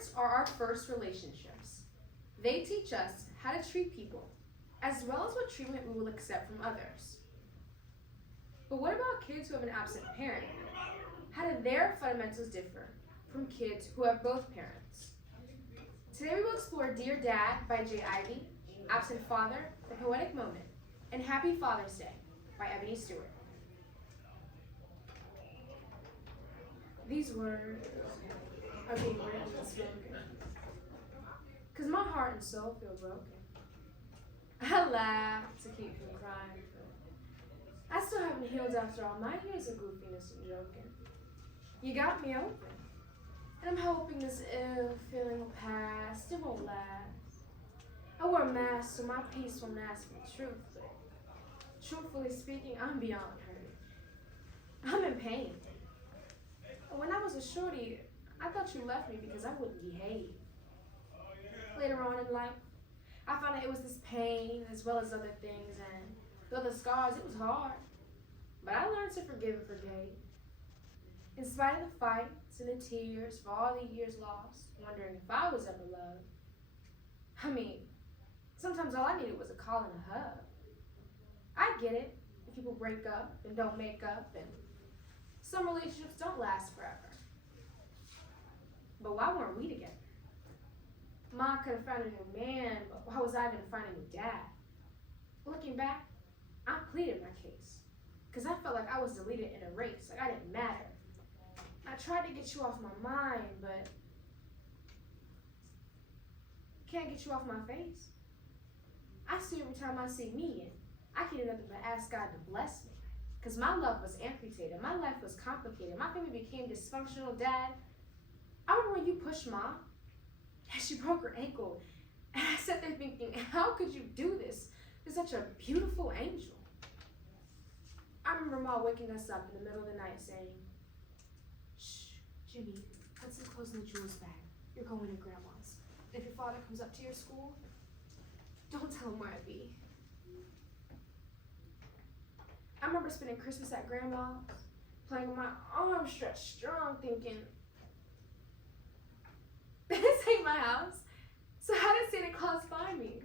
Parents are our first relationships. They teach us how to treat people, as well as what treatment we will accept from others. But what about kids who have an absent parent? How do their fundamentals differ from kids who have both parents? Today we will explore Dear Dad by Jay Ivey, Absent Father, The Poetic Moment, and Happy Father's Day by Ebony Stewart. These words are being written and spoken, because my heart and soul feel broken. I laugh to keep from crying, but I still haven't healed after all my years of goofiness and joking. You got me open, and I'm hoping this ill feeling will pass, it won't last. I wear a mask so my peace won't ask for the truth, but truthfully speaking, I'm beyond hurt. I'm in pain. When I was a shorty, I thought you left me because I wouldn't behave. Later on in life, I found out it was this pain as well as other things, and though the scars, it was hard. But I learned to forgive and forgave. In spite of the fights and the tears for all the years lost, wondering if I was ever loved. I mean, sometimes all I needed was a call and a hug. I get it if people break up and don't make up, and some relationships don't last forever. But why weren't we together? Ma could have found a new man, but why was I going to find a new dad? Looking back, I pleaded my case, because I felt like I was deleted in a race, like I didn't matter. I tried to get you off my mind, but can't get you off my face. I see every time I see me, and I can't do nothing but ask God to bless me. Because my love was amputated, my life was complicated, my family became dysfunctional. Dad, I remember when you pushed Mom, and she broke her ankle, and I sat there thinking, how could you do this to such a beautiful angel? I remember Mom waking us up in the middle of the night saying, shh, Jimmy, put some clothes in the Jules bag. You're going to Grandma's. If your father comes up to your school, don't tell him where I be. I remember spending Christmas at Grandma's, playing with my arms stretched strong, thinking, this ain't my house, so how did Santa Claus find me?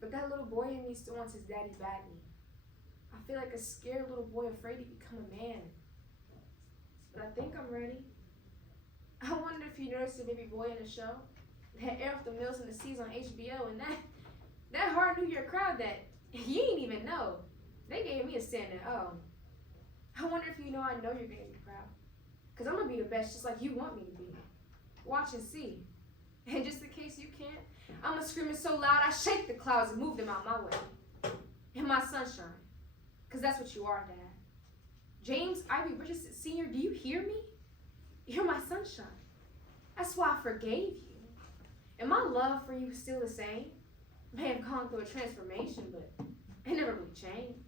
But that little boy in me still wants his daddy badly. I feel like a scared little boy afraid to become a man. But I think I'm ready. I wonder if you noticed the baby boy in the show, that Air Off the Mills and the Seas on HBO, and that hard New Year crowd that you ain't even know. They gave me a standing O. I wonder if you know I know you're going to be proud. Because I'm going to be the best just like you want me to be. Watch and see. And just in case you can't, I'm going to scream it so loud I shake the clouds and move them out my way. In my sunshine. Because that's what you are, Dad. James Ivy Richardson Sr., do you hear me? You're my sunshine. That's why I forgave you. And my love for you is still the same. May have gone through a transformation, but it never really changed.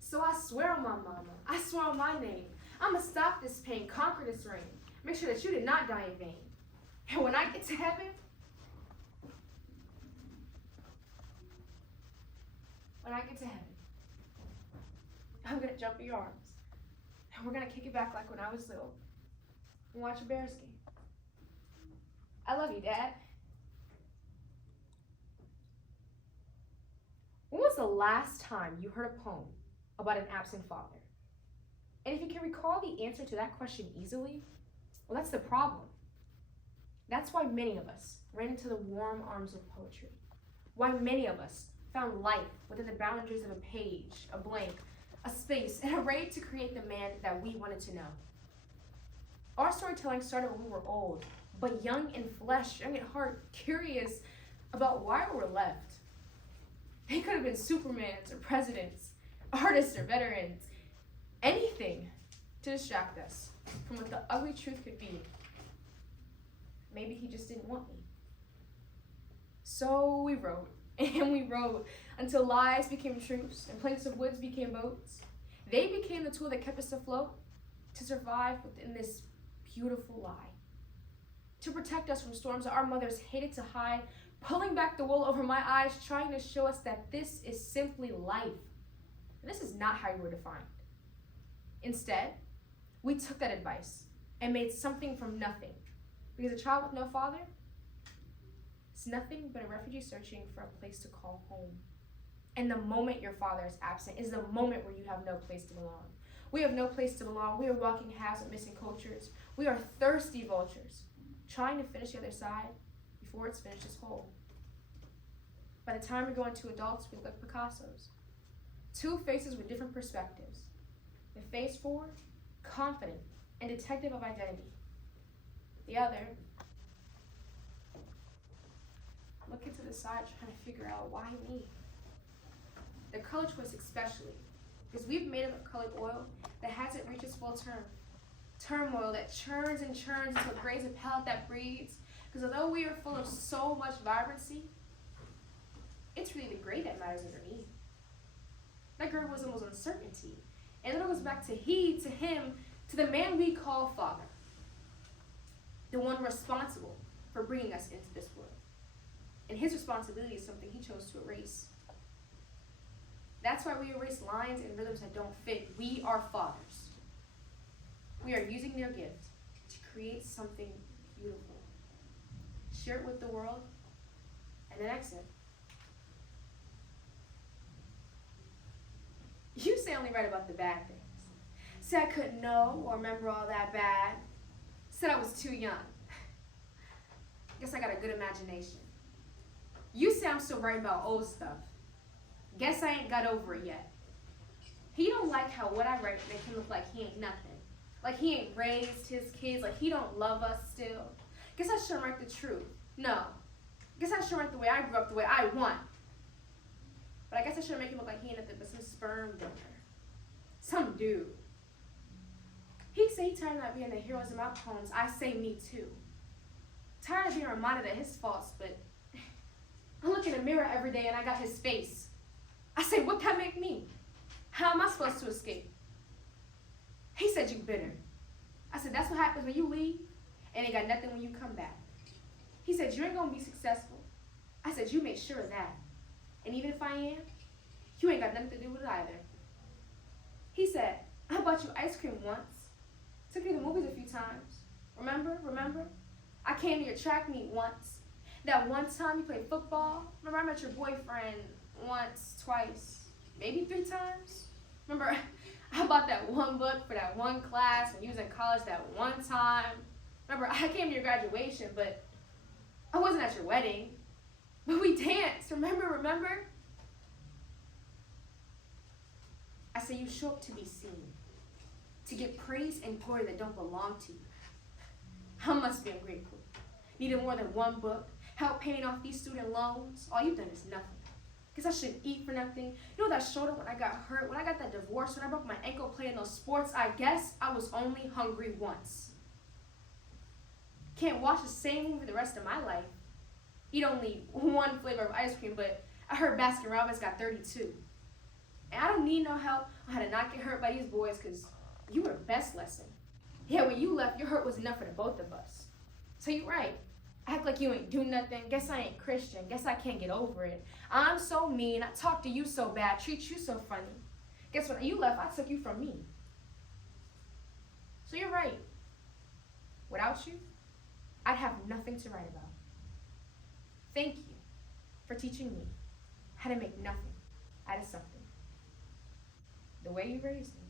So I swear on my mama, I swear on my name, I'm going to stop this pain, conquer this reign, make sure that you did not die in vain. And when I get to heaven, I'm going to jump in your arms. And we're going to kick it back like when I was little and watch a Bears game. I love you, Dad. When was the last time you heard a poem about an absent father? And if you can recall the answer to that question easily, well, that's the problem. That's why many of us ran into the warm arms of poetry. Why many of us found life within the boundaries of a page, a blank, a space, and arrayed to create the man that we wanted to know. Our storytelling started when we were old, but young in flesh, young at heart, curious about why we were left. They could have been Supermans or presidents, artists or veterans, anything to distract us from what the ugly truth could be. Maybe he just didn't want me. So we wrote, and we wrote, until lies became truths and planks of woods became boats. They became the tool that kept us afloat to survive within this beautiful lie. To protect us from storms that our mothers hated to hide, pulling back the wool over my eyes, trying to show us that this is simply life. And this is not how you were defined. Instead, we took that advice and made something from nothing. Because a child with no father is nothing but a refugee searching for a place to call home. And the moment your father is absent is the moment where you have no place to belong. We have no place to belong. We are walking halves of missing cultures. We are thirsty vultures, trying to finish the other side before it's finished its whole. By the time we go into adults, we look like Picassos. Two faces with different perspectives. The face forward, confident, and detective of identity. The other, looking to the side, trying to figure out why me. The color choice especially, because we've made up of colored oil that hasn't reached its full term. Turmoil that churns and churns until it grays a palate that breathes. Because although we are full of so much vibrancy, it's really the gray that matters underneath. That gray was almost uncertainty. And it all goes back to he, to him, to the man we call Father. The one responsible for bringing us into this world. And his responsibility is something he chose to erase. That's why we erase lines and rhythms that don't fit. We are fathers. We are using their gift to create something beautiful. Share it with the world, and then exit. You say only write about the bad things. Say I couldn't know or remember all that bad. Said I was too young. Guess I got a good imagination. You say I'm still writing about old stuff. Guess I ain't got over it yet. He don't like how what I write make him look like he ain't nothing. Like he ain't raised his kids, like he don't love us still. Guess I shouldn't write the truth. No. Guess I should write the way I grew up, the way I want. But I guess I shouldn't make him look like he ain't nothing but some sperm donor. Some dude. He say he tired of not being the heroes in my poems. I say me too. Tired of being reminded of his faults, but I look in the mirror every day and I got his face. I say, what can make me? How am I supposed to escape? He said, you bitter. I said, that's what happens when you leave and ain't got nothing when you come back. He said, you ain't gonna be successful. I said, you make sure of that. And even if I am, you ain't got nothing to do with it either. He said, I bought you ice cream once. Took you to the movies a few times. Remember? I came to your track meet once. That one time you played football. Remember, I met your boyfriend once, twice, maybe 3 times. Remember, I bought that one book for that one class when you was in college that one time. Remember, I came to your graduation, but I wasn't at your wedding. But we danced, remember? I say you show up to be seen, to get praise and glory that don't belong to you. I must be ungrateful. Needed more than one book, help paying off these student loans. All you've done is nothing. Guess I shouldn't eat for nothing. You know that shoulder when I got hurt, when I got that divorce, when I broke my ankle playing those sports, I guess I was only hungry once. Can't watch the same movie the rest of my life. Eat only one flavor of ice cream, but I heard Baskin Robbins got 32. And I don't need no help on how to not get hurt by these boys, because you were best lesson. Yeah, when you left, your hurt was enough for the both of us. So you're right. Act like you ain't do nothing. Guess I ain't Christian. Guess I can't get over it. I'm so mean. I talk to you so bad. Treat you so funny. Guess when you left, I took you from me. So you're right. Without you, I'd have nothing to write about. Thank you for teaching me how to make nothing out of something. The way you raised me.